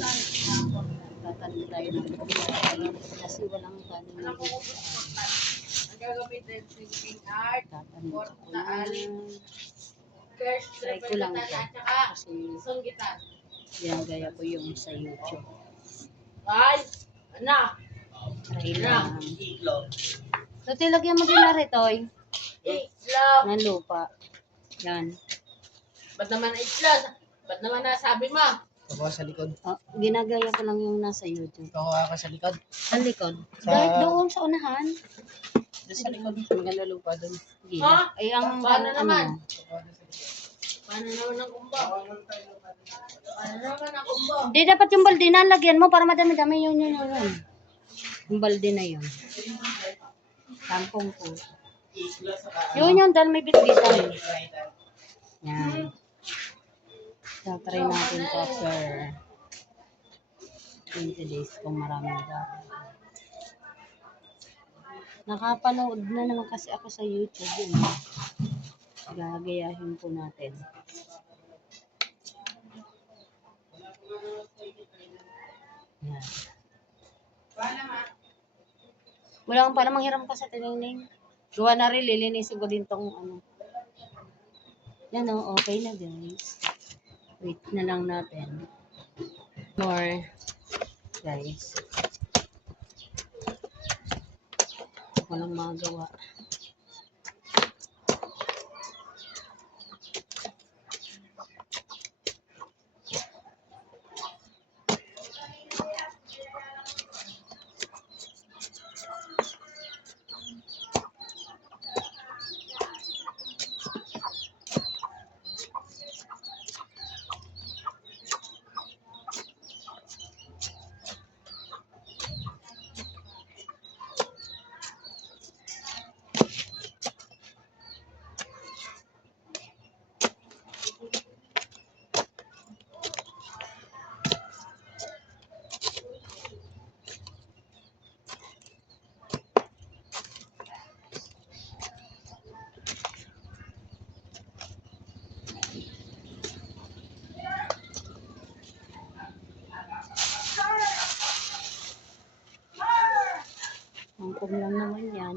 Tatanim tayo ng gulay kasi walang tanim ng gulay. Ang gagamitin, thinking art, Tatanim or ako taal, yan. curse, Try ko lang ito at saka kasi song guitar. ginagaya ko yung sa YouTube. Ay, anak. Try lang. So, tilagyan mo din na ritoy Itlog. ng lupa. Yan. Ba't naman itlog? Ba't naman nasabi mo? Kukuha sa likod. Oh, ginagaya ko lang yung nasa YouTube. Kukuha ka sa likod. Sa likod. Sa- Kahit doon sa unahan. Doon sa likod. Maganda lupa doon. Gila. Ha? Ay, ang Paano ano naman? mo? Kukuha doon sa likod. Paano naman ang kumba? Paano naman ang kumba? Di dapat yung balde na lagyan mo para madami-dami yun. Yung balde na yun. Tampong po. Yun dahil may bitbitan. Yan. Tatry natin to after 20 days kung maraming dami. Nakapanood na naman kasi ako sa YouTube yun. Gagayahin po natin. Yan. Wala kang pala manghiram ka sa tiningning. Gawa na rin, lilinisin ko din tong ano. Yan o, okay na guys. Wait na lang natin. More. Guys. Walang magawa. Angkong lang naman yan.